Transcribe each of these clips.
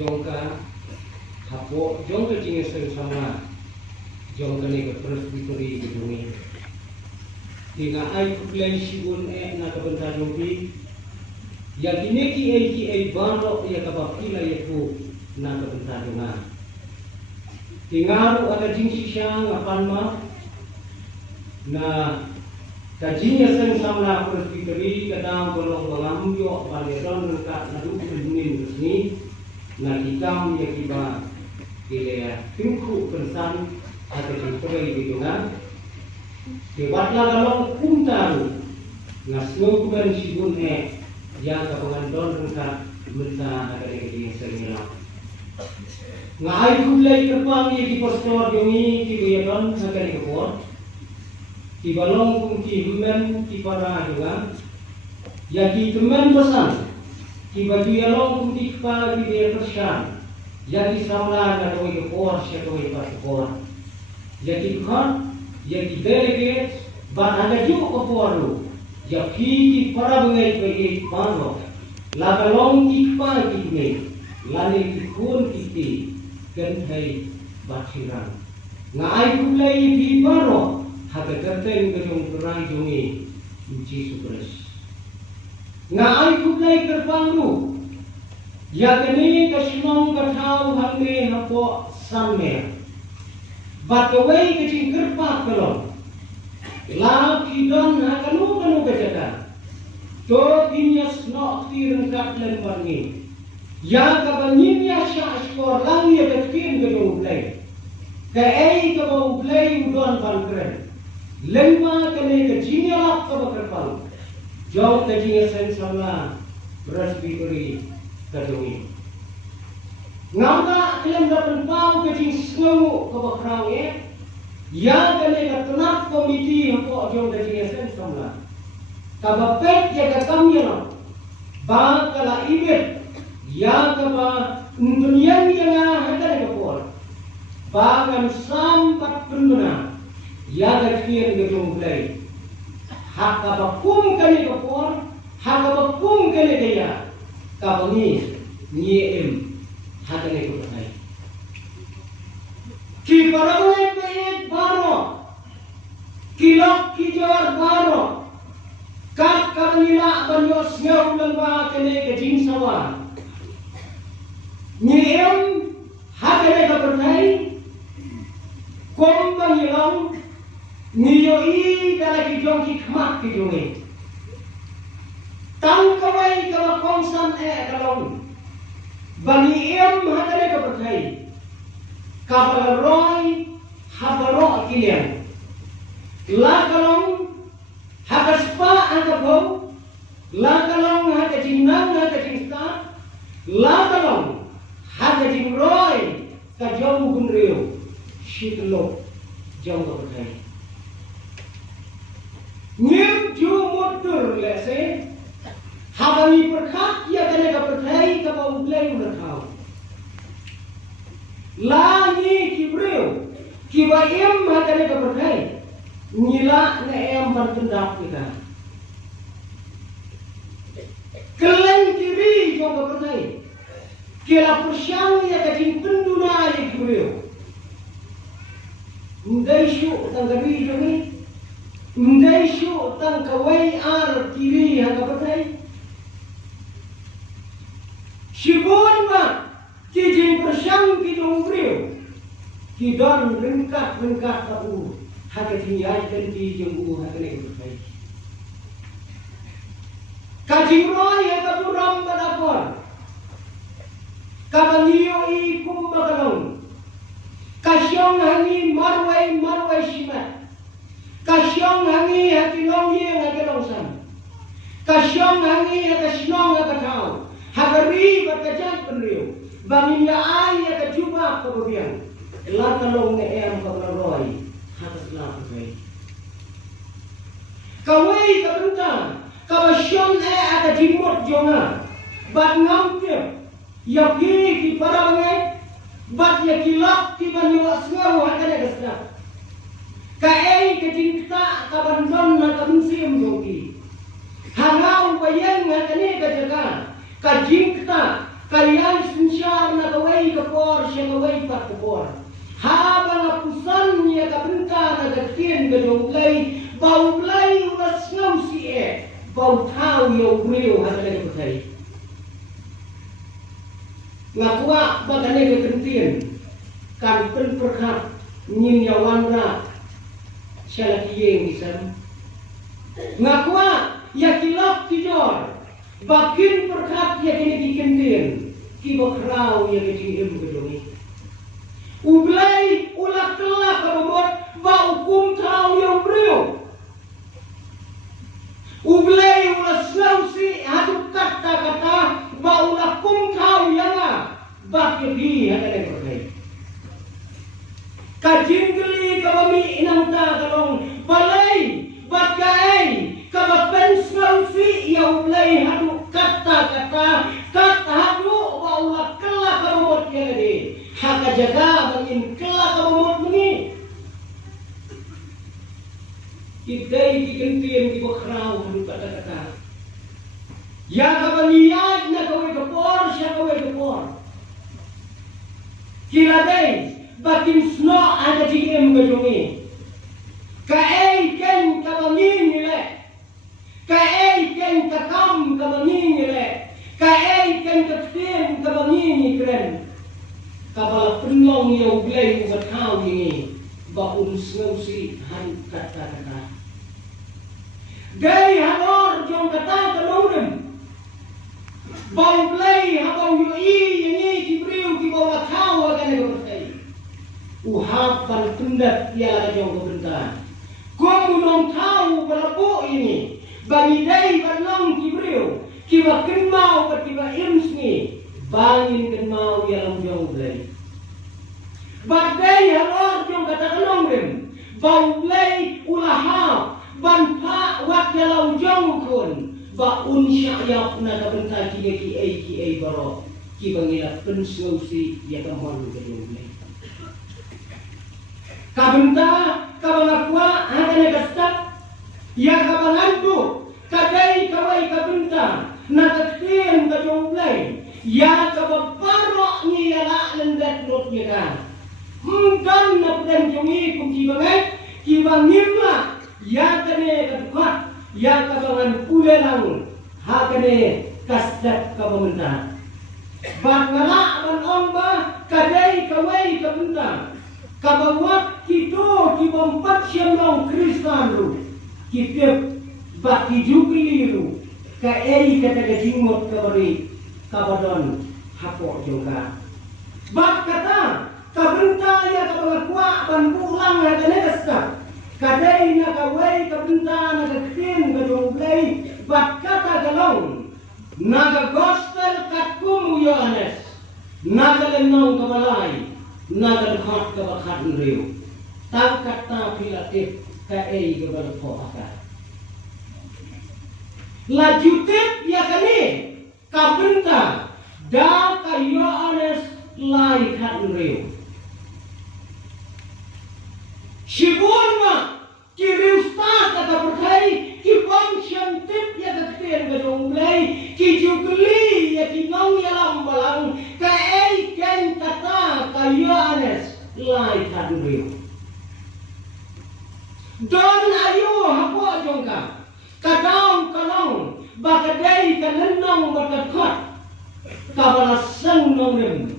jongka hapo jongka jinge sen sama jongka ni ke presbyteri gedungi tinga ai kuplai sibun na kabenta jopi ya ki ai baro ya kabapila ya ku na kabenta jonga tingaru ada jing sisang apan ma na kajinya sen sama presbyteri kadang bolong balam yo baleron ka nadu kunin resmi na hikam ya kiba ile tinku pensan atau jingkoi bidungan debatlah kalau kuntan ngasno kuban sibun yang kabangan don rengkat mensa ada di sengila ngai kulai kerpang ye di postor jongi ki beyadon sakari kepor ki balong kum ki humen ki para juga ya ki kemen pesan ki baju yalong kum ki pa ki beyasan ya ki samla na doi kepor syakoi pas kepor ya ki khot ya ki delegate ban ada ju kepor lu ya ki para bengai bagi pano la balong ki pa ki ne lani ki kun ki kan hai bathiran ngai kulai di baro haga terteng gedung perang jungi uji supres ngai kulai kerpangru ya kini kasnong kathau hamne hapo samme batawai kecing kerpak kelon la kidon kanu kejata to kinyas no tirengkat lembangi ya kabanyinya syashkor langi betkin gedung play kai ka bau play udon balkren lemma kene ke jinya ka bakrpal jauh ke jinya sen sama presbyteri kadungi ngamba kelem dapat pau ke jing snow ka bakrang ya kene ka tenat komiti ko jauh ke jinya sen sama ka bapet ya ka kamya ba kala ibet ya ka ba dunia ni na hadare ka por bagan sambat penuna ya gakian gedung play haka bakum kali kapor haka bakum kali dia kabani nyem haka ne ko tai ki parawe pe baro kilok kijor baro kat kanila banyos ngau lamba kene ke jing sawa nyem haka ne ko tai kom bang yelong niyoi kala ki jong ki khmak ki jongi tang kawai kala kongsan kalong bani em hadare ka berkai kabal roy habaro kilian la kalong hakaspa angkabo la kalong haka jinang haka jingsta la kalong haka jingroy ka jong gunreo shitlo jong ka berkai Nyem ju motor lese habani perkhat ya kene ka perthai ka bau play unathau la ni kibreu ki ba em ha kene ka perthai nila ne em ban pendap kita kelen kiri jo ka perthai kila persyang ya ka jing penduna ya kibreu ndai shu tanggari jo ni ndai shu tang kawai ar kiri haka patai shibon ma ki jing persang ki dongriu ki don rengkat ka u haka jing yai dan ki jing u haka ne patai ka jing roi haka buram badapon ka banio i kum bagalong ka syong hangi marwai shimat kasyong hangi hati long ye ngake long san kasyong hangi haka snong haka tau hagari bakajan penriu bangin ya ai haka juba kemudian la kalong ne em ka roi haka sla kai kawai ka bentang ka basyong haka jimot jonga bat ngam ke ya ki para ngai bat ya kilap ki bani wasngau haka ne gasna kai ke cinta ka bandon na ka musim jogi hangau bayang ngakane ka jaga ka cinta kalian sunsyar siap na kawai kapor siya kawai pat kapor. Habang apusan niya kabenta na gatin gadong play, bau play ulas ngaw si bau tau yaw gumiyo hata na kapatay. Ngakuwa bagane gagantin, kan penperkat nyinyawan ra siya lagi yang isam. Ngakuwa yakilap tidor, bakin perkat yakini dikentin, kibakrau yakini ilmu gedongi. Ublay ulak kelak kababot ba hukum tau yang beriu. Ublay ulas lausi hatu kata-kata ba ulak kum tau yang ba kebi hata yang berkait. Kajin geli kabami inang ta kalong balay bagai kabapen lausi ya ublay hatu kata-kata kata hatu ba ulak kelak kababot yang ada. Haka jaga bangin kelak kabamot mengi. Kidai dikentiin di bakrau hadu kata-kata. Ya kabaliyad na kawai kapor siya kawai kapor. Kiladai batin sno ada jigem gajungi. Kaei ken kabangin nile. Kaei ken kakam kabangin nile. Kaei ken kaktin kabangin keren. Kabala penlong yang belai ubat kau ini baun sengusi han kata-kata. Dari hanor jom kata kalorem. Bau belai habau yoi ini kibriu ki bawa kau akan berkai. Uhapan pendat ia jom kebentar. Kau nong tahu berapa ini bagi dari berlong kibriu kiba kenmau ketiba imsni. Bangin kan mau yang jauh belai. Badai halor jom kata kenong rim. Bau belai ulaha. Ban pak wak jalau jauh kun. Ba unsya yap na kabenta ki ai baro. Ki bangila pensusi ya kamon ke jauh belai. Kabenta kabangakwa hanya kastak. Ya kabangandu kadai kawai kabenta na kaktin ke jauh belai. Ya kabaparok ni yala lendat notnya kan. Mungkin nak jungi kunci banget, kibangimla. Ya kene kadukat, ya kabangan pulelang, ha kene kasdat kabangan. Bangala bangomba kadai kawai kabenta. Kabawat kito kibampat siyang Kristan ru. Kitip baki jukli ru. Kaei kata gajingot kabari. Kabadon hapok juga. Bak kata kabenta ya kabangakwa ban pulang ya kanesta. Kadai na kawai kabenta na kaktin kadonglay bak kata galong. Naga gospel katkumu Yohanes. Naga lenong kabalay. Naga lekhat kabakhat nriyo. Tang kata pilatip kaei kabalko akar. Lajutip ya kani. Kabenta da kayo anes lai kat nriyo. Shibunma kiriu start kata perkai ki function tip ya kakten gadong blay ki jukli ya ki nong ya lambalang ka ei ken kata kayo anes lai kat nriyo. Don ayo hapo jongka kadang kalong bakadai kanenong bakadkot kabalasan nongrim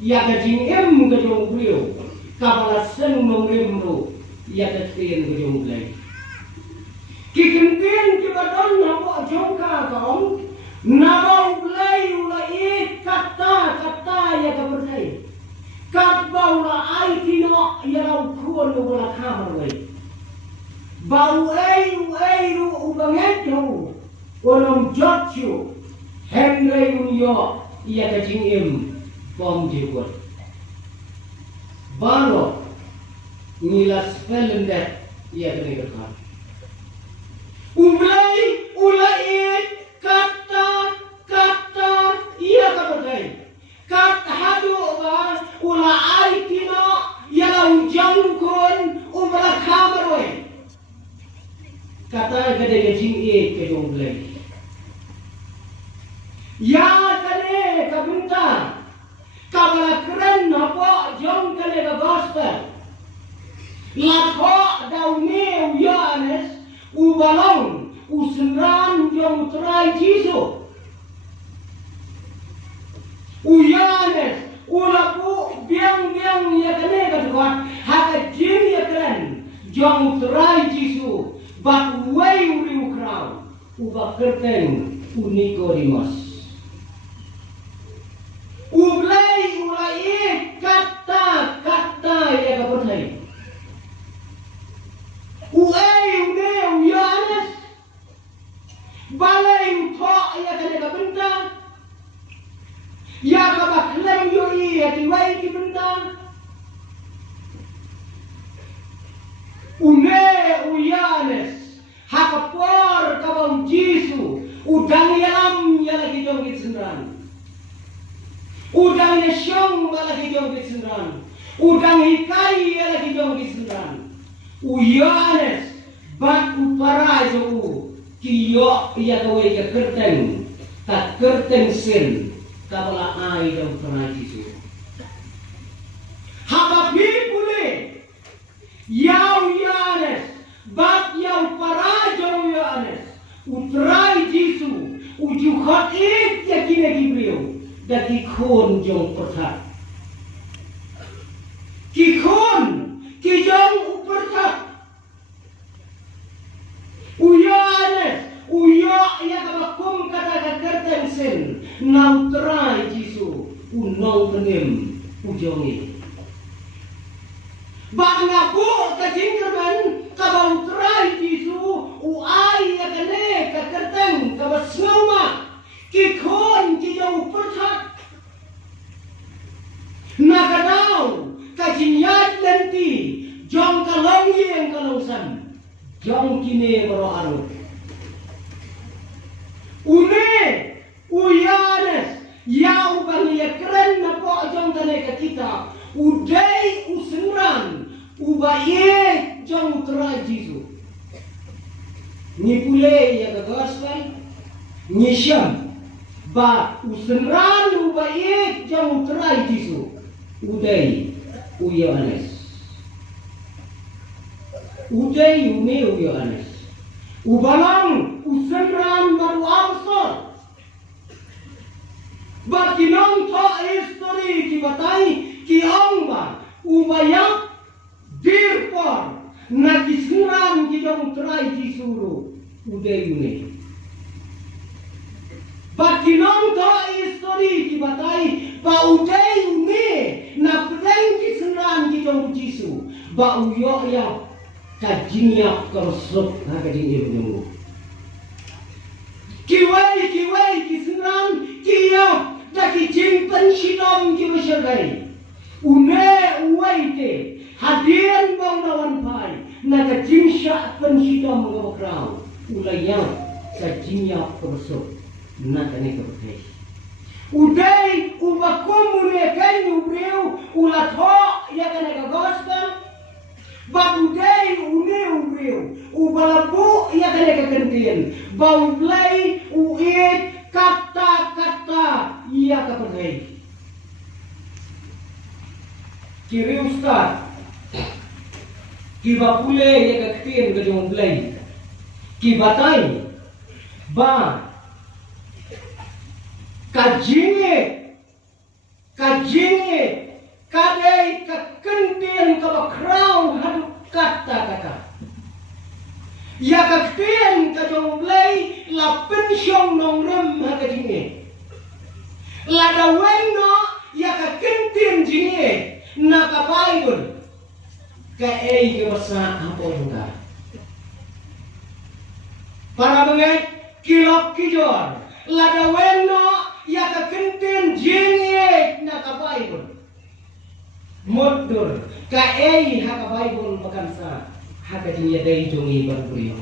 ya kajing em kajong beliau kabalasan nongrim ro ya kajing kajong belai kikintin kibadon hapo jongka kaong nabau belai ulai kata ya kaberdai kat baula ai tino ya lau kuon wala kamar wai bau ei ru ubanget ho Orang jatuh, Henry Unyo, ia kajing im, bom jebol. Balo, nilas pelendet, ia kena dekat. Ulai, kata, ia kapakai. Kata hadu ba, ulai kino, ia laujang kun, umrah kamaroi. Kata kade kajing ke jomblai. Ya kane kabenta kabala keren apa jong kale the gospel la tho daune uyanes ubalong usenran jong trai jisu uyanes ulapu biang ya kene kadwa haka jing ya keren jong trai jisu bak way uri ukrau uba kerten unikodimos ulai kata ya kapotai uai ude uyanes balai utho ya kene kabenta ya kabaklem yoi ya diwai kibenta une uyanes hakapor kabam jisu udang yalam ya lagi jongit sendran udang nesyong lagi jongit sendran udang hikai ya lagi jongit sendran uyanes bat upara jo kiyo ya kawe ya kerten tak kerten sen kabala ai dong pernah jisu hababi pule yau yanes bat yau para jo yanes utrai jisu uju khatit ya kine gibriu daki khon jong perthat ki khon ki jong perthat uyanes uyo ya kabakum kata kerten sen nau trai jisu unong kenem ujongi bak ngapu kajing kerban kabau trai jisu uai ya kene ka kerten kabasngauma ki khon ki jong perthat nakadau kajing yat lenti jong kalong yeng kalongsan jong kine baro aru une uyanes yau bang ya keren na po jong kane ka kita udai usenran ubaye jong trai jisu ni pule ya ka gospel ni syam ba usenran ubaye jong trai jisu udai uyanes udai une uyanes ubalang usenran baru amsor bakinong to history ki batai ki ongba ubaya dirpor na kisuran ki jong trai jisuru udai une bakinong to history ki batai ba udai une na pleng kisuran ki jong jisu ba uyo ya kajinya kersuk ha kajinya bungu kiwai kisuran kiyo daki jimpen sidom ki bersyukai une uwaite hadian bang lawan pai naga jimsya pen sidom ngabakrau ulayang kajinya kersuk naga ne kertes udai ubakumune kanyu breu ulatho ya kana gospel bagudai une ubreu ubalabu ya kana kentien baublai uit kata iya kapagai kiri ustad kiba pule ya kaktin ke jong blai kibatai ba kajinge kadai kakentien kabakrau hadu kata ya kaktin ka jong blai la pensyong nongrem ha kajinge la dawenno ya kakentien jinge na kabaidul ka ei ke basa apo juga para mengai kilok kijor la dawenno ya kakentien jinge na kabaidul modur ka ei ha kabaidul bakansa ha kajinge dai jongi barpurio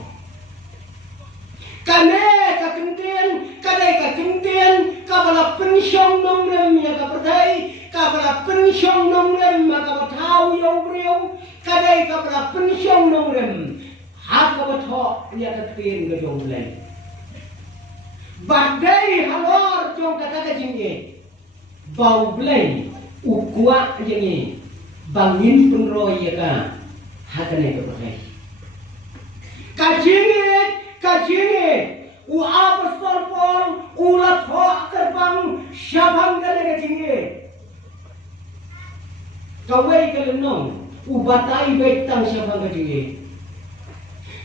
kane kakentien kadai kakentien kabala pensyong nongrem ya kaperdai kabala pensyong nongrem maka batau yang beriau kadai kabala pensyong nongrem hak batho ya kakentien ke jong blai badai halor jong kata kajinge bau blai ukuak jengi bangin penroy ya ka hakane ka pakai kajinge u apos porpol ulat ho kerbang syabang kale kajinge kawai kalenong u batai betang syabang kajinge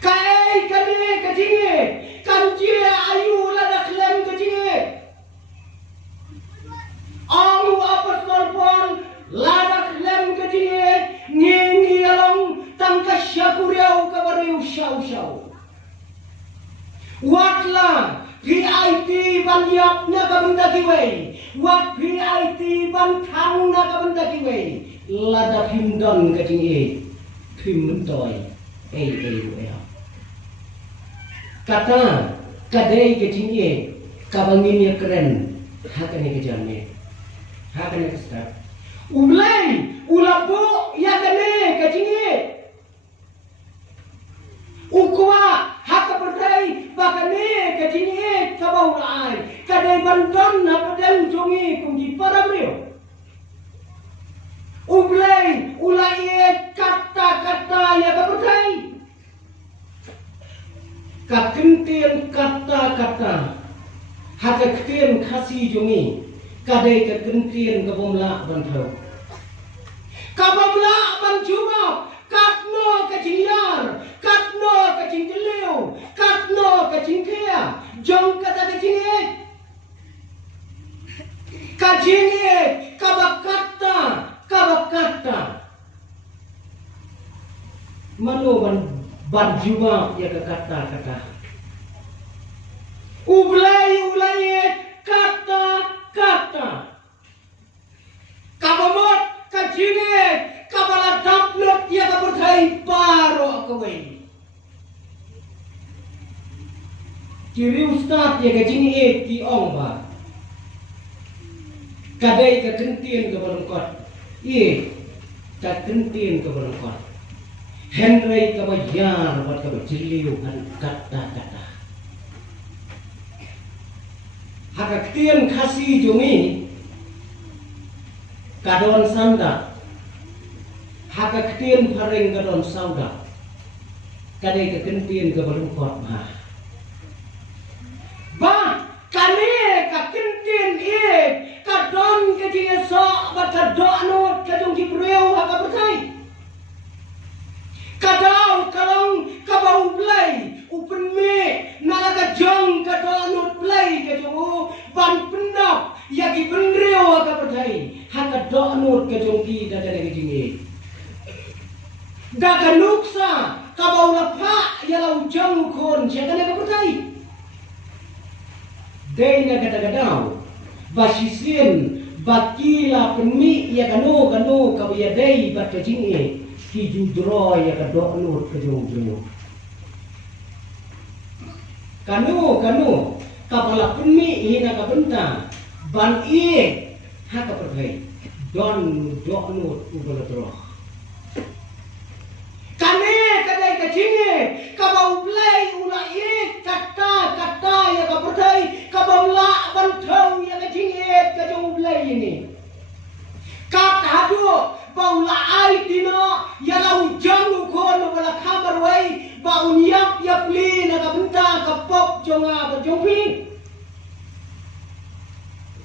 kai kale kajinge kanjie ayu ladak lem kajinge ang apos porpol ladak lem kajinge ngingi along tangka syakuriau kabariu syau Watla VIP ban yap na kabenda kiwei wat VIP ban thang na kabenda kiwei lada phimdon ka jinge phimdoi ei kata kadai ka jinge kabangin ya keren hakane ka janne hakane ka sta ulai ulabu ya kane ka jinge ukwa hak berdai bakane kejini kabau lai kadai bandan na padang jongi kunji paramrio ublai ulai kata-kata ya berdai kakentian kata-kata hak kakentian kasih jongi kadai kakentian kabomla bantau kabomla banjuma katno kejiniar katno kejingkeliu katno kejingkea jong kata kajinge kabakata mano banjuma ya kata ulai kata kabamot kajinge kabala daplot ya kabudai paro kawai kiri ustad ya kajini ti ong ba kadai ka kentian ka balongkot ka kentian ka balongkot henry ka bayar buat ka bajiliu kata-kata hak kentian kasih jumi kadon sanda hakaktian paring kadon sauda kadai kekentian ke balungkot ba kane kakentian kadon kejine sok baca doa kadung kibreu haka berkai kadau kalong kabau play upen me nalaga jong kadon play kejung ban pendap yagi benreu haka berkai haka doa kejung ki dadane kejine daga nuksa kabau lapa yalau jang kon jangan ka percaya dei na gada-gadau basisien bakila penmi ya kanu kabaya dei batjinge ki judro ya kado nur kejung kanu kabala penmi hina ka benta ban haka percaya don nur ubaladro kane kadai kajine kabau play ulai kata ya kabudai kabau la bantau ya kajine kajong play ini kat hadu bau la ai tino ya lau jamu kon wala kamar wai bau niap ya pli na kabenta kapop jonga bajongpi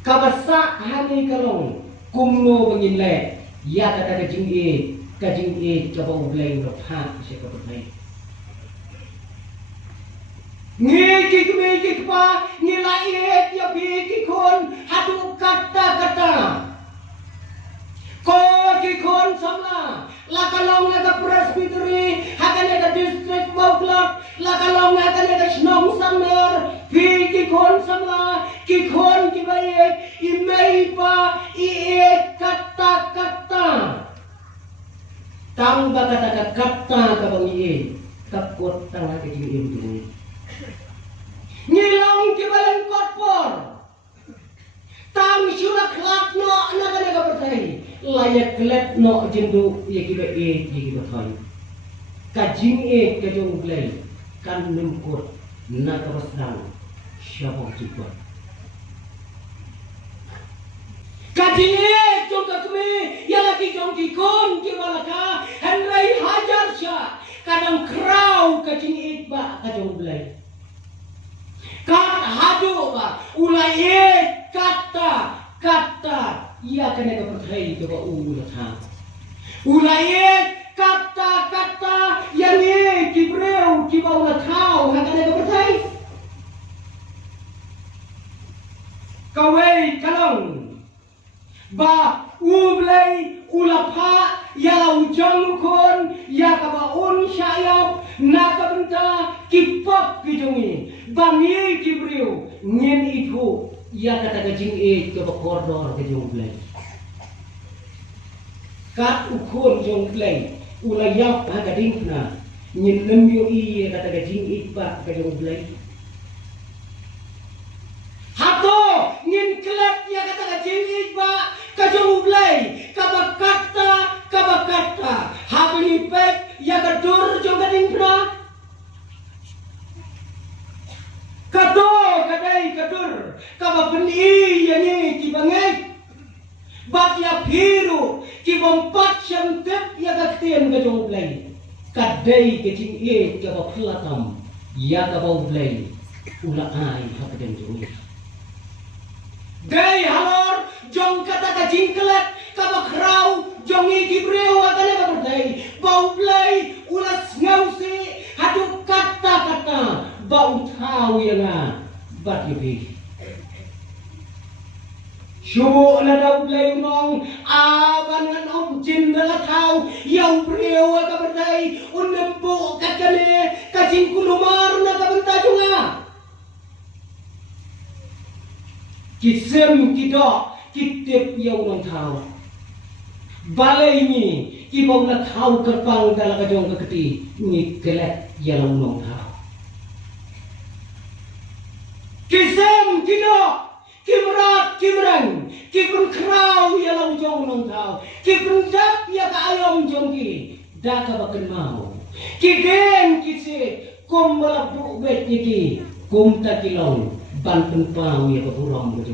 kabasa hani kalong kumno bangin le ya kata kajine kajing kabau blay ro pha se ka blay ngiki pa nilai ya bi kon hadu kata ko ki kon samla la kalong la presbytery hakane ka district mauklot la kalong hakane ka snong samner bi ki kon samla ki kon ki baye imei pa kata tang kata kabang takut tang ke ini ngilang kibalan kotpor tang surak lak no naga bertai layak klet no jendu ya kiba bertai kajing kajong blay kan nempur naga basdang syabong juga kajing jong kami ya lagi jong kikon kibalaka henry hajar sya kadang krau kacing itba kajong belai kat hadu ba ulai kata ia kena kepercayai ke ba ulatha ulai kata yang ni kibreu kibau ulatha kena kepercayai kawai kalong ba ublay ulapha ya ujang kon ya kabaun syayap nakabenta kipap kijungi bangi kibriu ngin itu ya kata kajing ke bakordor kijung blay kat ukon jong blay ulayap ha kading na ngin lembyo kata kajing ba kijung blay hato ngin kelat ya kata kajing ba kajong ublay kabakata habini pek ya kadur jong kading pra kadai kadur kabapeni yani kibangai bat ya biru kibompat syantep ya kaktian kajong ublay kadai kajing kabapelatam ya kabau ublay ula ai hakadeng jong Gay halor jong kata kajing kelat kabakrau jongi kibreu akane kaberdai bau blai ulas ngausi hadu kata bau tau yang bat yubi syubu na daw blai nong aban ngan jin dala tau yau breu kaberdai unembu kakane kajing kulumar na kabenta junga kisem kidok kitip yang nong tahu balai ni kibau nak tahu kerpang dalam kajong keketi ni kelet yang nong tahu kisem kidok kimrat kimrang kipun kerau yang jong nong tahu kipun dap ya ka ayam jongki dah ka baken mau kiden kise kum balap bet niki kum takilong ban pau ya keturang ke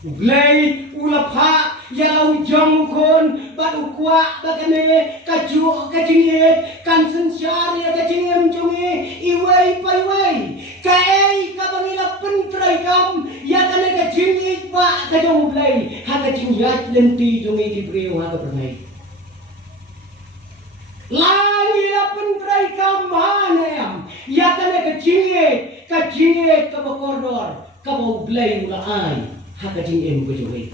ublay ulapha ya ujang kon ban ukwa bakane kaju kajinget kan sensar ya kajingem jungi iwai paiwai kai kabangila pentrai kam ya kane kajingit pa kajong ublay ha kajingat lenti jungi kibreu ha kapernai langila pentrai kam manayam ya kane kajinget kabakordor kabau blay ulai hakajing kujui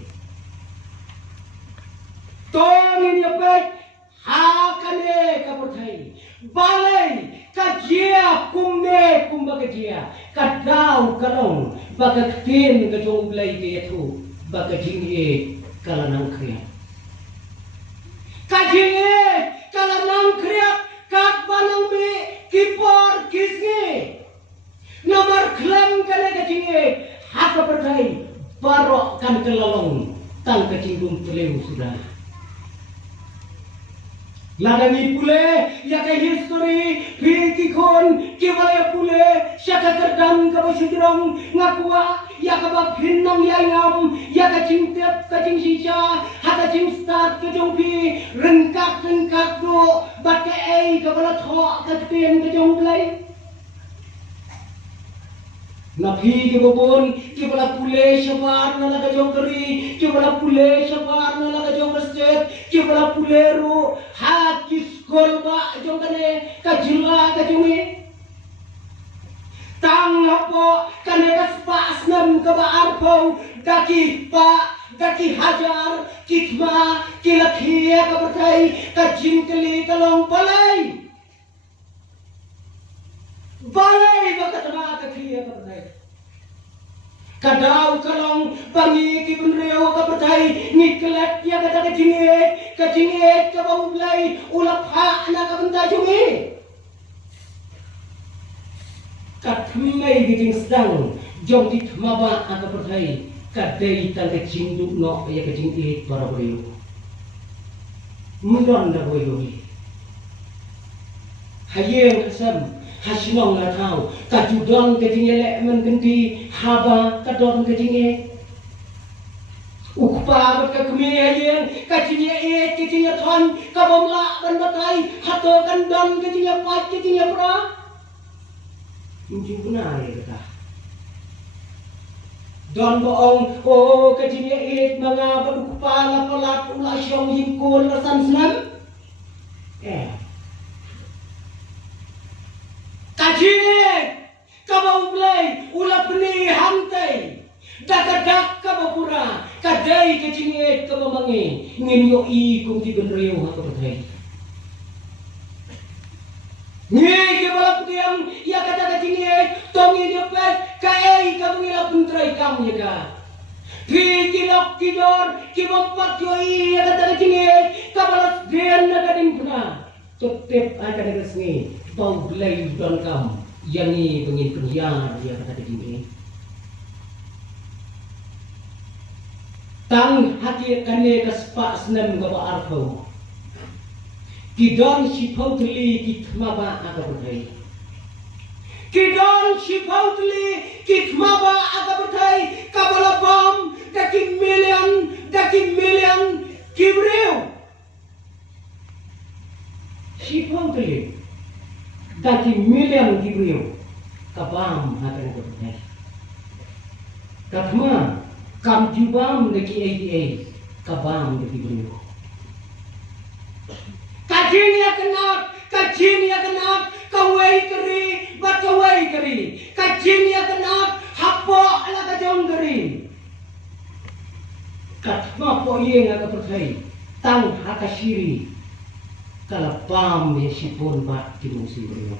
tongin yapet hakane kapotai balai kajia kumne kumbakajia kadau karong bakatin kajong blay ketu bakajing kalanang kriya kajing kalanang kriya kat banang be kipor kisngi nomor klaim kane kajing hak percaya barok kan kelalong tang kacinggung peleu sudah ladani pule ya ke history piki kon kiwala pule syaka terdam ka basudrong ngakua ya ka bapinang ya ngam ya kacing tep kacing sisa ha kacing start ke jongpi rengkat do bat ke ka bala tho ka tien ke jong play Nabi ke bobon, ke bala pule syafar na laga jong keri, ke bala pule syafar na laga jong masjid, ke bala pule ru hakis kolba jong kane kajila kajongi. Tang lapo kane kaspas nam kaba arpau daki hajar kitma kilakhia kabertai kajin keli kalong balai. Balai bakatama kakhia kabertai. Kadau kalong bangi kibun reo kabertai niklat ya kata kajinget kabau blai ulap ha na kabenta jungi. Katmai gijing sedang jom di maba aka pertai kadai tang kajing duk no ya kajing para boyo. Mudon da boyo ni. Hayeng asam hasilong na tau kajudon kajing elek men genti haba kadon kajing Ukpa ka kemiyen kacinya kacinya thon ka bomla ban batai hato kan dan kacinya pat kacinya pra inju benar ya kata don boong kacinya mga ukpa la palat ula syong hingkul rasan senam kacinya ka bomlai ula beni hantai dak ka bapura kadai kacinya ka mamangi ngin yo I kung ti benreu ha ka pathai nge ke balap tiang ya kata kacinya tongi dia pet ka ka mengila puntrai kam ya ka pi kilok kidor ki bompat yo ya kata kacinya ka balap den na kading puna tetep ada resmi bau belai don kam yang ni pengin penyiar ya kata kacinya tang hati kane kaspa senam gaba arfau kidon sipau tli kitmaba aga berthai kidon sipau tli kitmaba aga berthai kabala bom dakin million kibreu sipau tli dakin million kibreu kabam aga berthai katma kam jubam deki ADA kabam deki beliau kajinya kenap kawai keri bat kawai keri kajinya kenap hapo ala kajong keri katma po ye nga kaperthai tang hakashiri kalapam ye sipon bat kimusi beliau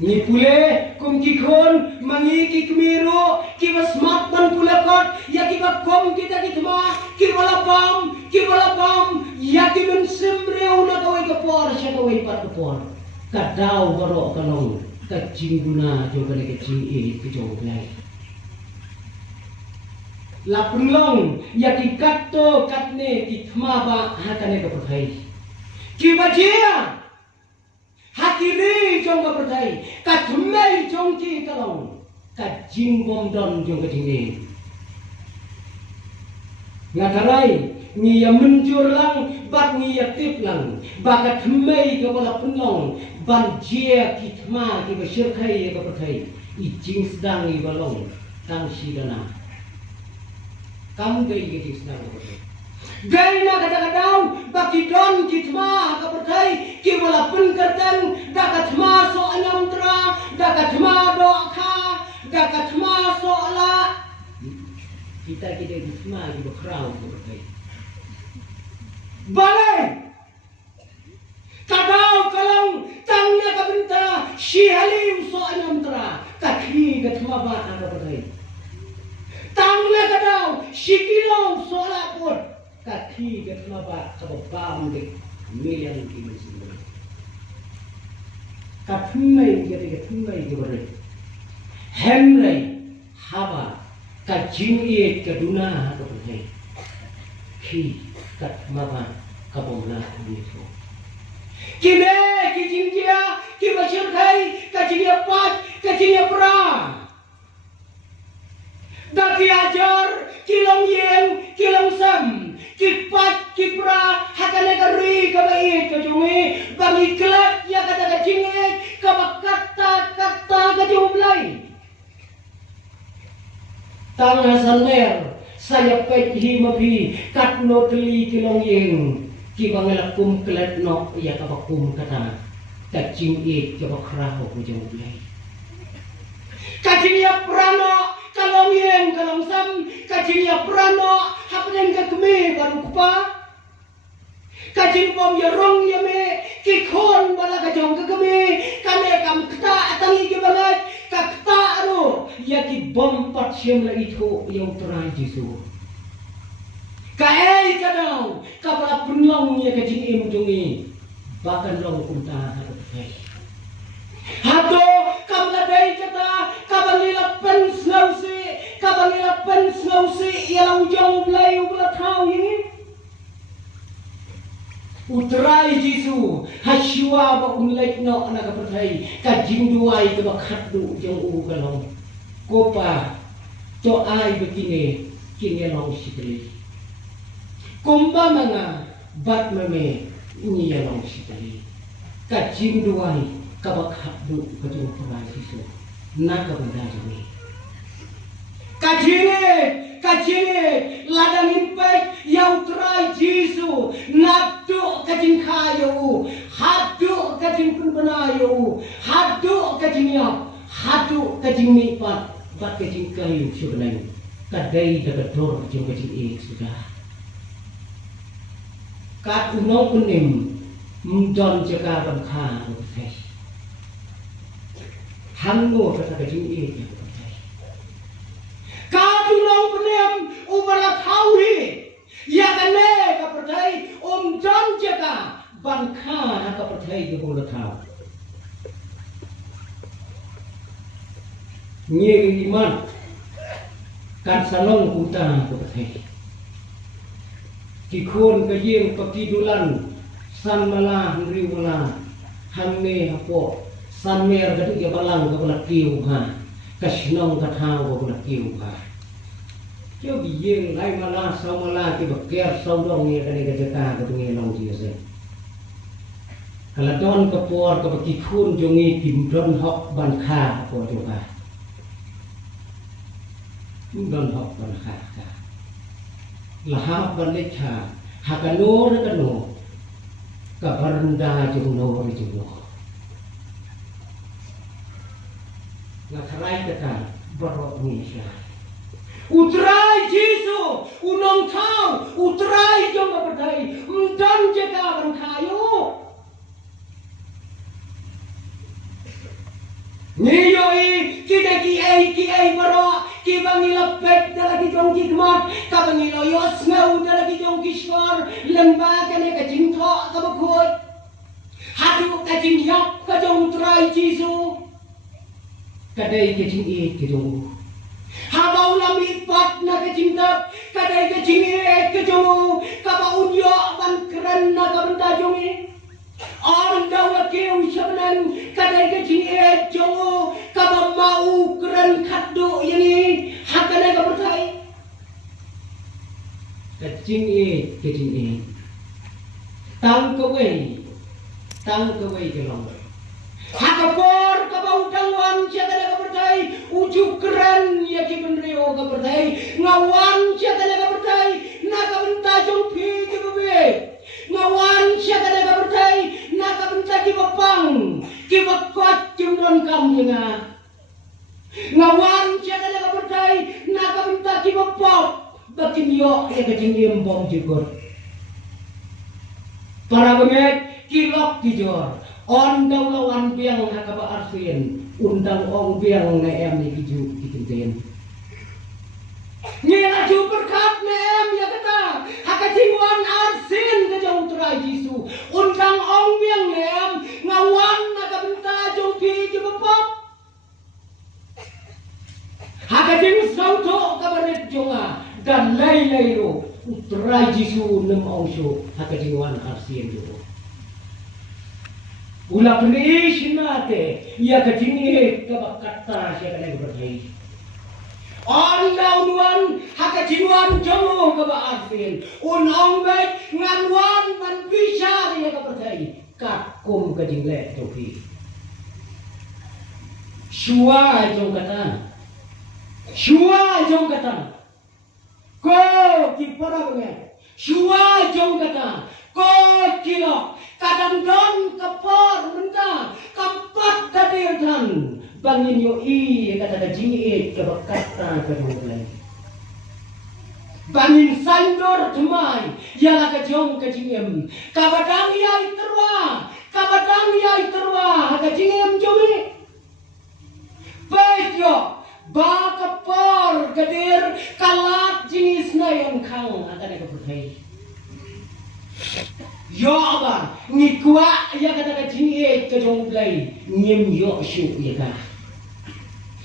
ni pule kum kikon mangi kikmiro kiba smart ban pulakot ya kiba kom kita kitma kibala pam ya kiben sembreu na kawai kapor sya kawai pat kapor kadau baro kalong kacinguna jo kale kacing kejong lai la punlong ya kikatto katne kitma ba hatane kaperthai kiba jia hakiri jong ka perthai ka thumai jong ki kalong ka jingbom don jong ka jingi ngatarai ngi ya menjur lang bat ngi ya tip lang ba ka thumai ka bala punong ban jia ki thma ki ba shirkhai ka perthai I jing sedang I balong tang sidana kam dei ki jing sedang ka perthai Gaina kadang-kadang bagi don kitma kaperthai ki wala pun kerteng dakatma so anamtra dakatma doa dakatma so ala kita kitma ki bakrau kaperthai bale kadau kalong tangnya kabenta shihalim so anamtra kakhi gatma ba kaperthai tangnya kadau shikilong so ala pun kaki gatma ba kabam de million ki mesin kathmai gebare henry haba ka jingi kaduna ka perthai ki katma ba kabomla ni so kine ki jingia ki bashir khai ka jingia pat ka jingia pra daki ajar kilong yen kilong sam kipat kipra hakane kari kabai kajungi bagi kelak ya kata kajingi kabakata kata kajumlai tang hasan mer saya pet himapi katno teli kilong yen ki bangelakum kelat no ya kabakum kata kajingi kabakra ko kajumlai kajinya prano kalong yen kalong sam kajinya prano hapnen ka keme baru kupa kajin pom ya rong ya me ki khon bala ka jong ka keme kame kam kta atangi ke bangat ka kta ro ya ki bom pat siem la itho yang terai jisu ka ka dau ka bala punlong ya kajin im jongi bahkan long kunta ha ka hato kamla dai kata kabalila pen snausi ialah ujung belai ubla thau ini utrai jisu hashwa ba umlek no anak perthai ka jingduai ke bakhat du jong u kalong kopa to ai begini kini long sikali. Kumba mga bat meme niya long sikali. Kajing duwai kabak habdu kajung perai siso nakabanda jami. Kajine ladang impek yang terai Jisu nabdu kajing kayu hadu kajing penbenayu hadu kajing yap hadu kajing nipat bat kajing kayu sebenarnya kadai dekat dor kajing sudah kat unong kunim mendon jaga bangka berfes hangu kata kajing Kadulong penem umala tawi ya kane kapertai John jaga bangka kapertai ke bola tahu nyeri iman kan salong kuta kapertai kikun kajing pakidulan san malah riwala hanne hapo san mer kadu ya balang kabala kiu ha kasnong kathau ko na kiu ha kyo biyeng lai mala sau mala ki bakyer sau dong ni kane ka jata ka tungi long ji se kala don ka por ka baki khun jongi kim don hok ban kha ko jo ka don hok ban kha ka lahap ban le kha hakano ra kano ka baranda jo no ri jo na karai kata barok ni sya utrai Jisu unong tau utrai jong kaperdai mdan jaga ban kayu niyoi ki ai barok ki bangila pet dalagi jong ki kmat ka bangilo yos ngau dalagi jong ki shor lemba kane ka jingtho ka bakut hadu ka jingyap ka jong utrai Jisu kadai kecing kejong habau lami pat na kecing dap kadai kecing kejong kabau unyo ban keren na kabenda jongi on dawa keu sebenan kadai kecing jongo kabau mau keren kaddo yani hakana kabertai kecing tang kewei kelong hakapor kabau tangwan siya kabertai ujuk keren ya ki benrio kabertai ngawan siya kabertai nakabenta jong pi ki bebe ngawan siya kabertai nakabenta ki bapang ki bakot ki don kam nga ngawan siya kabertai nakabenta ki bapop bakin yo ya kajing bom jikor para bemet kilok dijor on daw lawan biang hakaba arsin undang ong biang na em ni kiju kitinten ngela ju berkat na em ya kata hakajingwan arsin ka jong trai Jisu undang ong biang na em ngawan na kabenta jong pi ki bapap hakajing sauto kabaret jonga dan lai ro trai Jisu nem ong syo hakajingwan arsin jo Ula penish nate ya kajingi kabakata siya kanay berhai. Ondawan hakajinuan jomo kabaarfin. Unong bay nganwan man bisa ya kaberhai. Kakum kajingle topi. Shua jong kata. Ko kipara bengen. Shua jong kata. Ko kilo. Kadang don kapor benda kampat kadirdan bangin yo kata jingi kabakata kadulai bangin sandor tumai yala kajong kajingem kabadang yai terwa kajingem jomi baikyo ba kapor kadir kalat jinis na yang kang akan kapertai yo aba ngikwa ya kata kajing ke jong blai ngem yo shu ya ka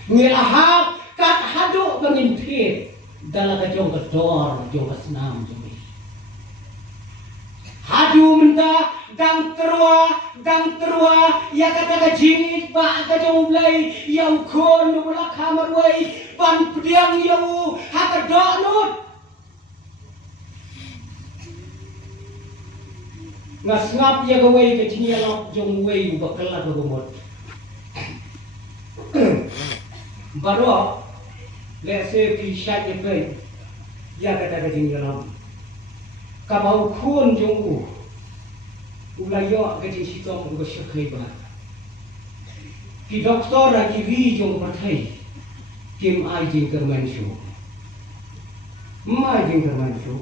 ngilahap kat hadu bangin pit dala ka jong dor jong senam jong hadu menta dang terwa ya kata kajing ba ka jong blai yang kon wala kamar wai pan pediang yo haka donut ngap ya gawe ke jinya lok jong we bakala ko bomot baro le se ki shat ye pe ya kata ke jinya lok ka bau khun jong ulayo ke jin sitom ko shakhe ba ki doktor ra ki ri jong pathai kim ai jing kerman shu mai jing kerman shu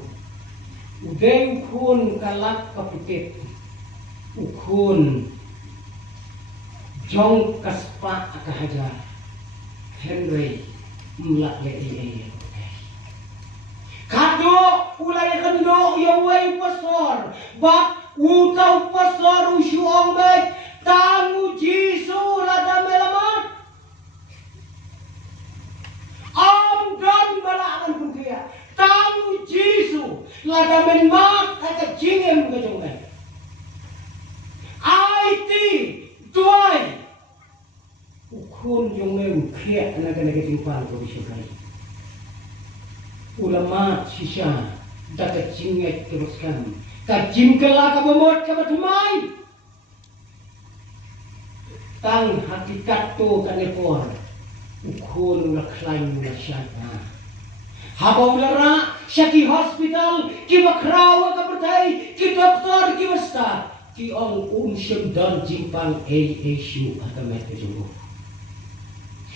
udeng khun kalak kapitit ukhun jong kaspa akahaja Henry mulak le kado ulai kado yawai pasor bak utau pasor usyong baik tamu Jisu lada melamat am dan balakan kuntia tamu Jisu lada menmat kata jingem kejongai IT tuai ukun jongem kriak naga-naga timpal ko bisyukay ulama sisya dapat jingek teruskan kajim kelak kabomot kabatumay tang hakikat to kanepor ukun laklain mula syadna habaw lara siya ki hospital ki makrawa kabatay ki doktor ki basta ki ang syem dan jimpang ASU atamet kejungu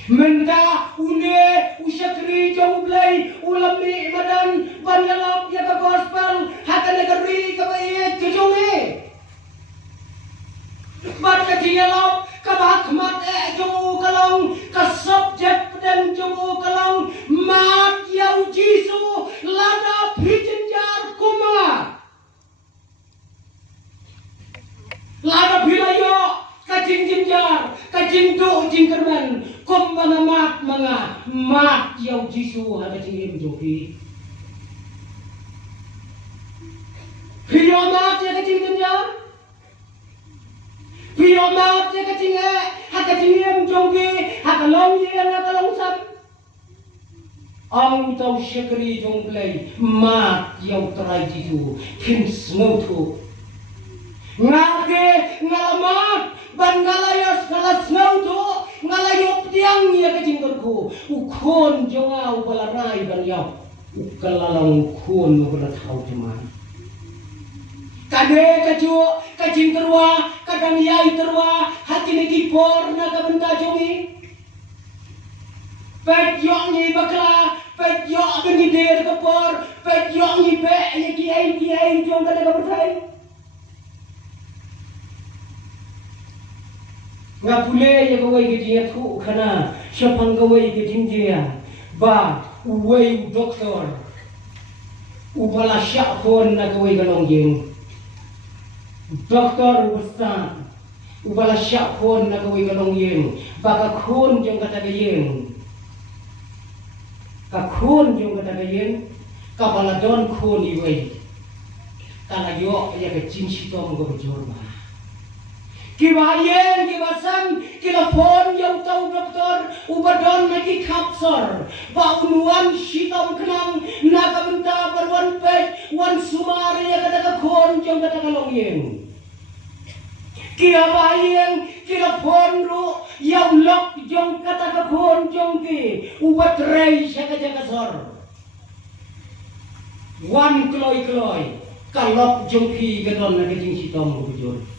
menda une usyakri jong blay ulami madan bangalap ya ka gospel hakane kari kabayet kejungi bat ka jingalap ka bakmat jongu kalong ka subject dan jongu kalong mat yau Jisu lada pijenjar kuma lada bilayo kajing jinjar kajing do jingkerman kom mga mat yau Jisu hada jingim joki piyo mat ya kajing jinjar piyo mat ya kajing hada jingim joki hada long yen hada long sam ang tau syakri jong play mat yau terai Jisu kim snotu ngake ngalamat ban ngalayos ngalas ngauto ngalayop tiang ya kejingkerku ukon jonga ubalarai ban yau ukalalang ukon ubala tau cuman kade kaju kejingkerwa kadang yai terwa hati neki por na kabenta jongi pet yok ni bakla pet yok beni der kapor pet yok ni be ya kiai jong kada kabertai ngapule ya gawai ke dia thu khana syapang gawai ke dia ba uwei doktor ubala syakon na gawai galong yeng doktor ustad ubala syakon na gawai galong yeng baka khun jong kata gayeng ka khun jong kata gayeng ka baladon khun iwei kana yo ya ke cinci tom go bejorba kibayen kibasan kilapon yang tahu doktor ubadon lagi kapsor baunuan sitam kenang naga benta berwan pet wan sumari ya kata kon jong kata kalongyen kiabayen kilapon ru yang lok jong kata kon jong ki ubat rei jaga sor wan kloi kalok jong ki gadon lagi jing sitam bujur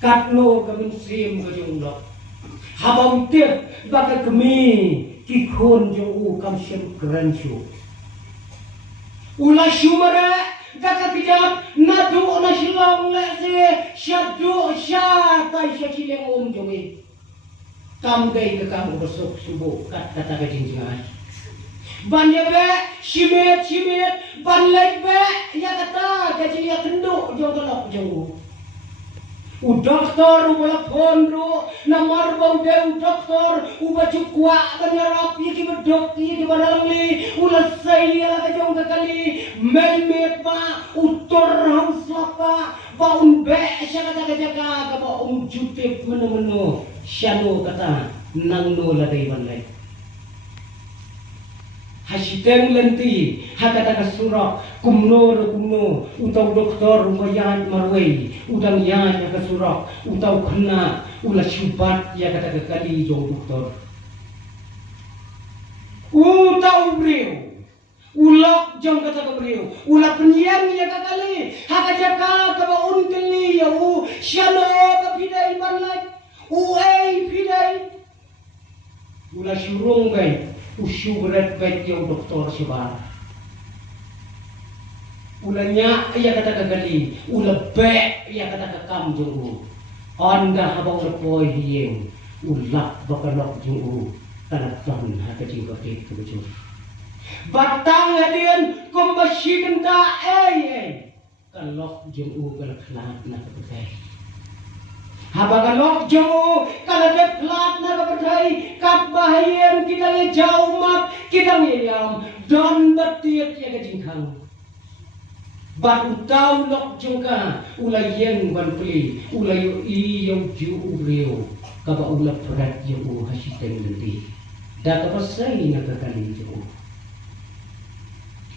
katno kamin sim ka jong lok habang tip baka kami ki khon jong u kam shem kran shu ula shumare daka pijak nadu na shilong le se shadu sha tai shileng jong e kam gai ka kam besok subuh kata ka jinjingan banyabe shimet banlek be ya kata ka jinja kendo jong lok jong u doktor ubala pondro namar bau deu doktor uba cukwa banyarap yaki bedok yaki badalangli ula saya ka jong kali melmet ba utor hamslapa baun be syaka jaga ka ba jutip menu syano kata nang no ladai banlai hasiteng lenti hakata kasurok kumno utau doktor umayat marwei udang yat kasurok utau kena ula syubat ya kata kekali jong doktor utau brio ulok jong kata brio ula penyiang ya kakali hakajaka kaba unkeli ya syalo kapidai banlai uai pidai ula syurung bai usu berat baik yang doktor sebar ulanya ia kata kekali ula baik ia kata kekam jenggu anda habang lepoi hiyeng ulak bakalok jenggu tanah tan haka jenggu kebujur batang hadian kombasikan ta kalok jenggu kalak na kebetai habagalok jauh kalau dia pelat nak berdai kat bahayan kita le jauh mak kita ngiyam don betiat ya kejingkang bat utau lok jungka ulai yang ban peli ulai iyo ju urio kaba ula perat jauh hasiteng nanti dak pasai nak kali jauh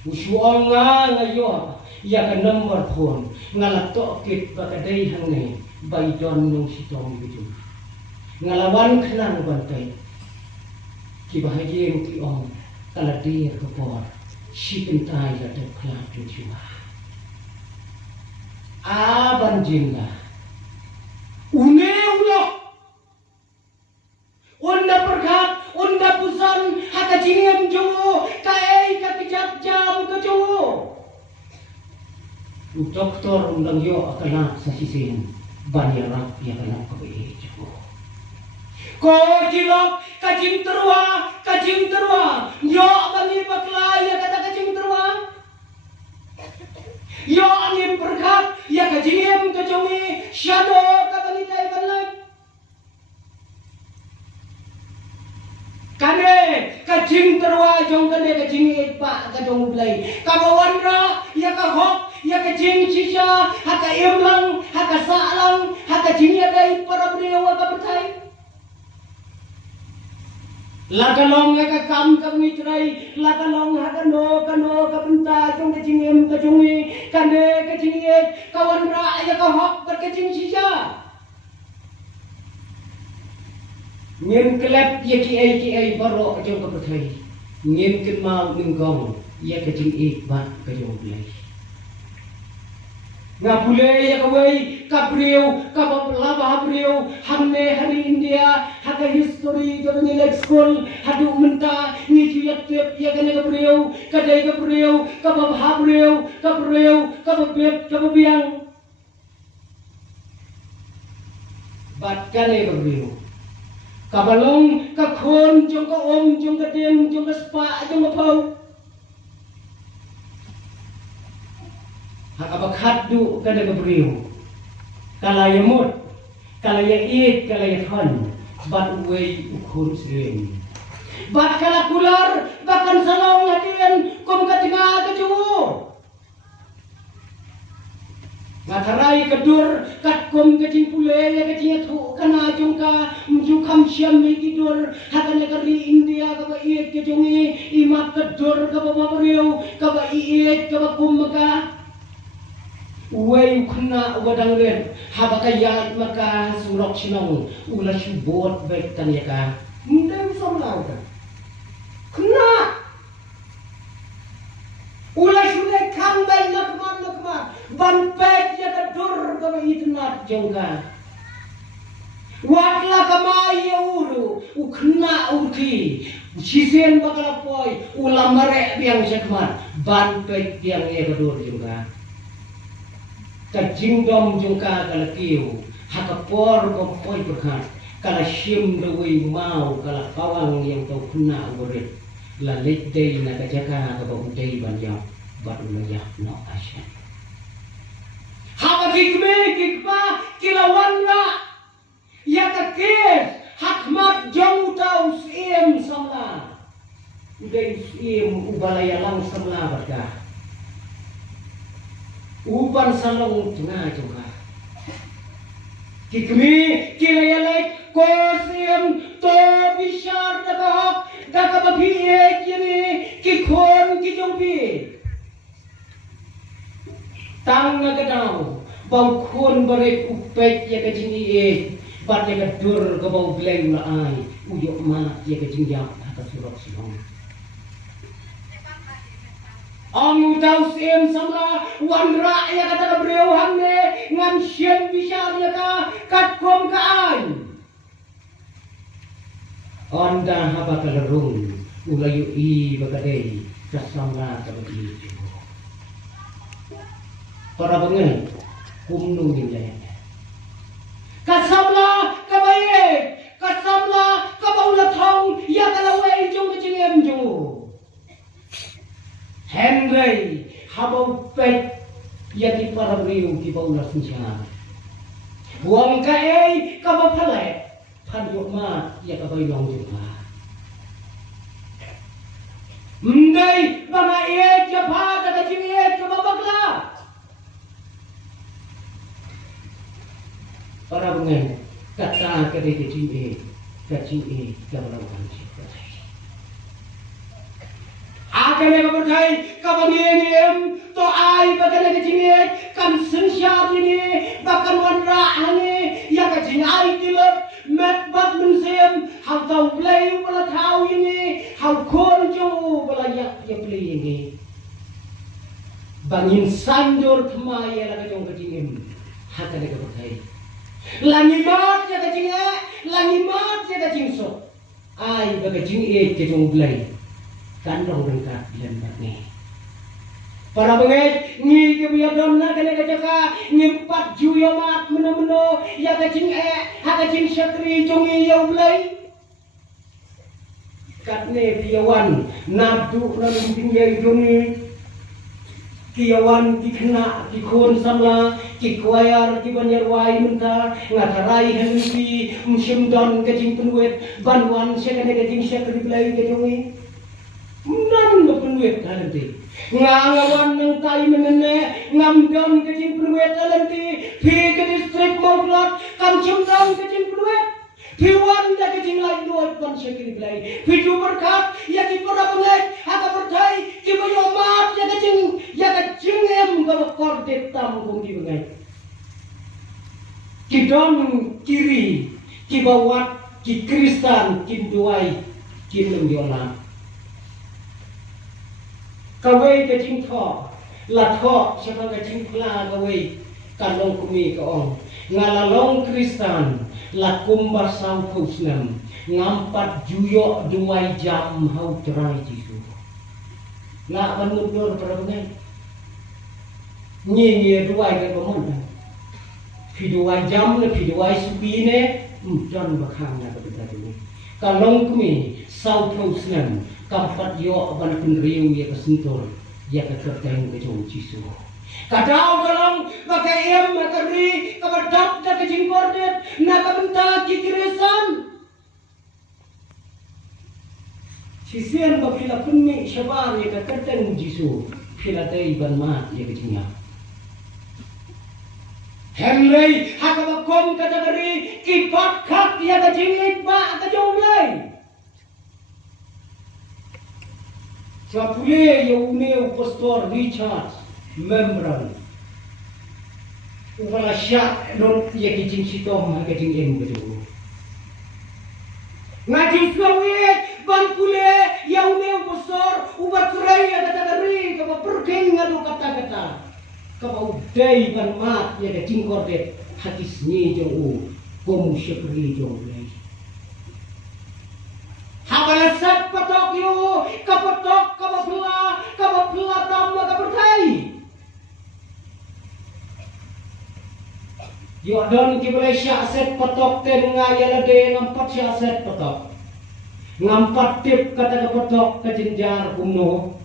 usuanga ngayo ya ke nomor phone ngalatok kit bakadai hangne bai don nong sitong bitu ngalawan kenang bantai ki bahagian ti om kala dia kepor si pentai la de kelap jua aban jinga une ulo onda perkat onda pusan haka jingem jongo kae ka kijap jam ke jongo doktor undang yo akana sa sisin banyak yang kena kebaik juga. Kau jilok kajing terwa, yo bani baklai ya kata kajing terwa, yo angin berkat ya kajing kejongi shadow kabani tay balai. Kane kajing terwa jong kane kajing pak kajong belai, kabawan ra ya kahok. Ya kajing sisa, haka imlang, haka salang, haka jinya dari para beliau haka bertai. Lakalong haka kam mitrai, lakalong haka no kapentai, jong kajing kajungi, kande kajing kawan ra ya kahok berkajing sisa. Ngin kelap ya ki baro jong bertai, ngin kemau ninggong ya kajing bak kajong belai. Ngapule ya kawai kabriu kabab habriu hamne hari India haka history jabani like school hadu menta ni juyat tiap ya kene kabriu kadai kabriu kabab habriu kabab beb kabab biang bat kane kabriu kabalong kakhon jong ka om jong ka den jong ka spa jong ka pau Hakabakadu kada kabriu kalaya mut kalaya it kalaya than bat way ukur sering bat kalakular bahkan salong hadian kom katinga kejuo ngatarai kedur kat kom kejing pule ya kejing thu kana jungka mjukam syam kidur hakane kari India ka ba it kejungi imat kedur ka ba mabriu ka ba it ka ba kum maka Uway kuna wadang red habakaya maka surok sinong ula subot baik tanya ka hindi sama ka kuna ula sudah kambay nakman banpek ya kadur kama itnat jongka wakla kamay uru ukna urki sisen bakalapoy ula marek biang sekmat banpek biang ya kadur jongka kajing dom jungka kala kiu hakapor kompoi berkat kala shim dewi mau kala kawang yang tau kena urit la letday na kajaka ka bagudai banyak baru layak no asyan haka kikpa kilawan na ya kakis hakmat jong tau sim samla udai sim ubalaya lang samla berkah uban salong tengah juga. Kikmi kilayalek kosim to bishar dakak dakababiyek yini ki khôn ki jong pi tang na ka daw bau khôn bare upet ya ka jing e bat ya ka dur ka bau bleng la ai uyok ma ya ka jing ya ka surok silong ang daw siem samla wanra ya ka ta breu hanne ngan siem bisa ya ka kat kom ka ai onda haba ka larung ulayu i bagade kasamla ka bagi para bangen kumnu din ya kasamla ka baye kasamla ka baula thong ya ka lawe jong ka jingem jo Henry habau pet ya di para beriu di baula sincha buang ka ka ba phale phan yok ma ya ka bai long ju ma mndai bana ja pha ka jing ka ba bagla para bungan kata ka de jing ka lawan ji akan yang berkait kabangiem to ai bagan ke jini kan sensyat ini bahkan wanra ini ya ke jini ai tilap met bat musim hau tau play bala tau ini hau kon jo bala ya play ini bangin sanjor kemaya la ke jong ke jini akan yang berkait langimat ya ke jini langimat ya ke jini so ai bagan jini ke jong play kandong rengkat lembat ni. Para bengai ni kebiadon na kena kejaka nyempat juya mat meno ya kacing ha kacing syakri jongi ya ulai. Katne piawan nadu lalu tinggal joni kiawan dikena dikon samla kikwayar kibanyar wai menta ngatarai hensi musimdon kacing penuet banwan syakane kacing syakri ulai ke jongi nan penuet nanti ngawan nang tai menene ngamdon kecing penuet nanti pi ke distrik Mauglot kam cumdon kecing penuet piwan da kecing lai luat pan sekiri belai pi du berkat ya ki para pengai haka bertai ki bayomat ya kecing em ka kor detam kum di bengai ki don kiri ki bawat ki Kristen ki duai ki lembiola kawai kecing tho la tho siapa kecing pla kawai kalong kumi kaong ngalalong Kristen la kumbar sau kusnam ngampat juyo 2 jam hau terai jisu la manundur perabungan nyi 2 ke pemon fi 2 jam le fi 2 supine dan bakang na betul ni kalong kumi sau kusnam kampat yo ban penriu ya kesentor ya kekerteng ke jong jisu kadau dalam pakai em makari kabadap da ke jingkordet na kabenta kikirisan sisian bakila kunmi syabar ya kekerteng jisu filatai ban mat ya ke jinga Henry hakabakom kategori kipat kak ya ke jingit ba ke jong lai Sapule yaumeu pastor Richard membran. Ufala syak not ya kijing sitom ha kijing em betul. Ngaji kawit ban pule yaumeu pastor ubat rai ada tadari ka perking ngadu kata-kata. Ka udai ban mat ya kijing kordet hadis ni jong u komu syekri jong lai. Habalasat patok yu kapatok kapapla tamwa kapertai yu adon kibulai syaset patok ten ngayala de ngampat syaset patok ngampat tip kata kapatok kajenjar kumno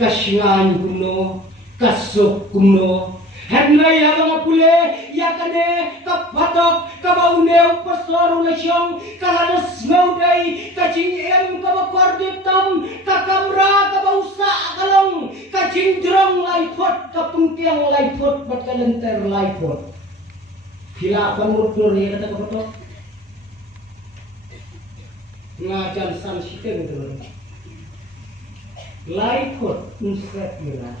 kasyang kumno kasuk kumno Henry yang pule ya kane kapatok kabauneu pastor ulesyong kalanes ngaudai kacing em kabakor ditam kakamra kabausa kalong kacing drong laipot kapungtiang laipot bat kalenter laipot pila pangurdur ya kata kapatok ngajan sam siteng tu lai thot unset mila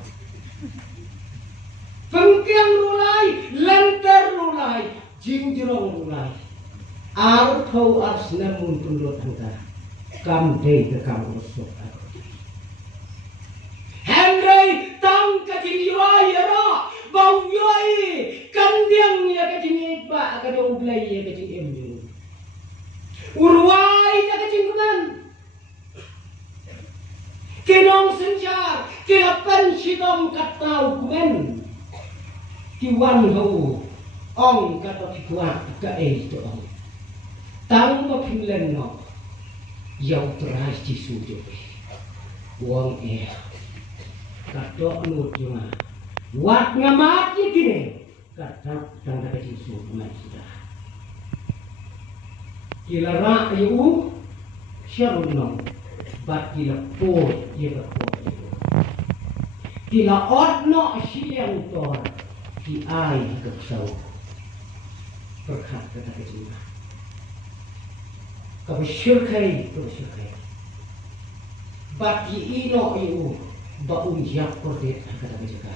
pengkiang rulai lenter rulai jingjrong rulai ar thau arsna mun tundot hangta kam dei ke kam usuk Henry tang ka jing yoi ra bau yoi kan diang ya ka jing ba ka do blai ya ka jing em urwai ya ka jing man kinong senja kilapan sidom katau kumen kiwan ho ong ka to kikuat ka to ong tang mo phimlen no yau trai chi su jo wong kato nut junga wat ngamat ye kini kata tang ka chi su mai sudah kilara ayu syarun no bat kila po ye ka po kila ot no siang tor ki ai ka sau perkhat kata ka junga ka bersyukai bat ki ino ayu ba unjak kordet kata ka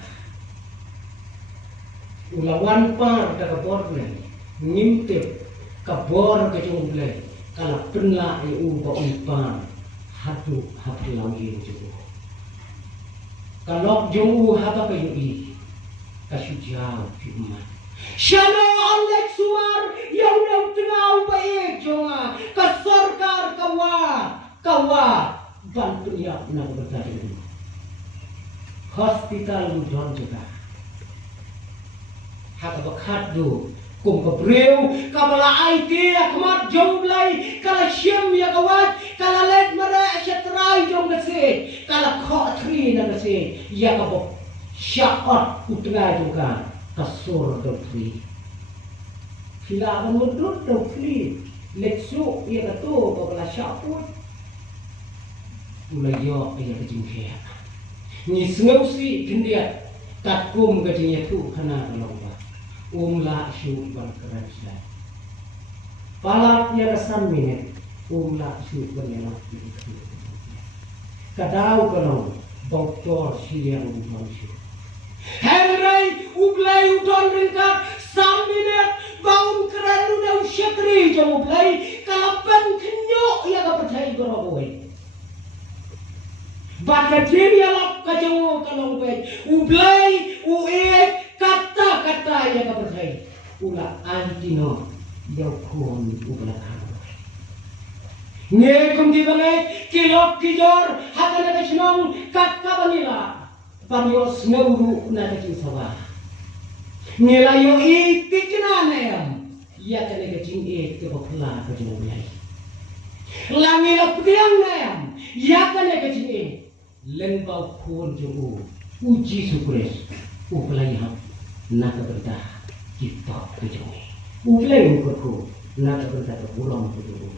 ulawan par daga borne ngimte kabor ke jumble kala penla ba umpan hatu haplau ye jugo kalok jungu haba kayu i kasujau firman shano alek sumar yang nau tengau baik jonga kasorkar kawa bantu ya nak bertadi hospital don juga hak bakat do kum ka breu kabala IT akmat jomblai kala syam ya kawat kala let mara shatrai jom nase kala kho thri na nase ya kabok syaot utngai juga kasur do thri sila mudut do thri leksu ya kato kabala syaput ulayo ya kejingke ni snausi kindia takum gajinya tu kana lomba la syu ban kerasa palap ya rasam minit la syu ban ya itu kadau kalau doktor siliang udon syu Henry uglai udon ringkat sam minit baun keren udau syakri jam uglai kalapan kenyok ya ka percaya beroboi Baka dia lap kacau kalau baik ublai kata-kata yang berkait ulah antino yang kon ublakan ngekum di balik kilok kijor hata nak senang kat kabanila panios nguru na kecing sawah ngelayo itik kenanam ya kena kecing ke bokla kecing ulai langila pediang nam ya kena kecing lembau pun jauh uji sukres ublai ham nak berdah kita kejauh ublai mukaku nak berdah burung kejauh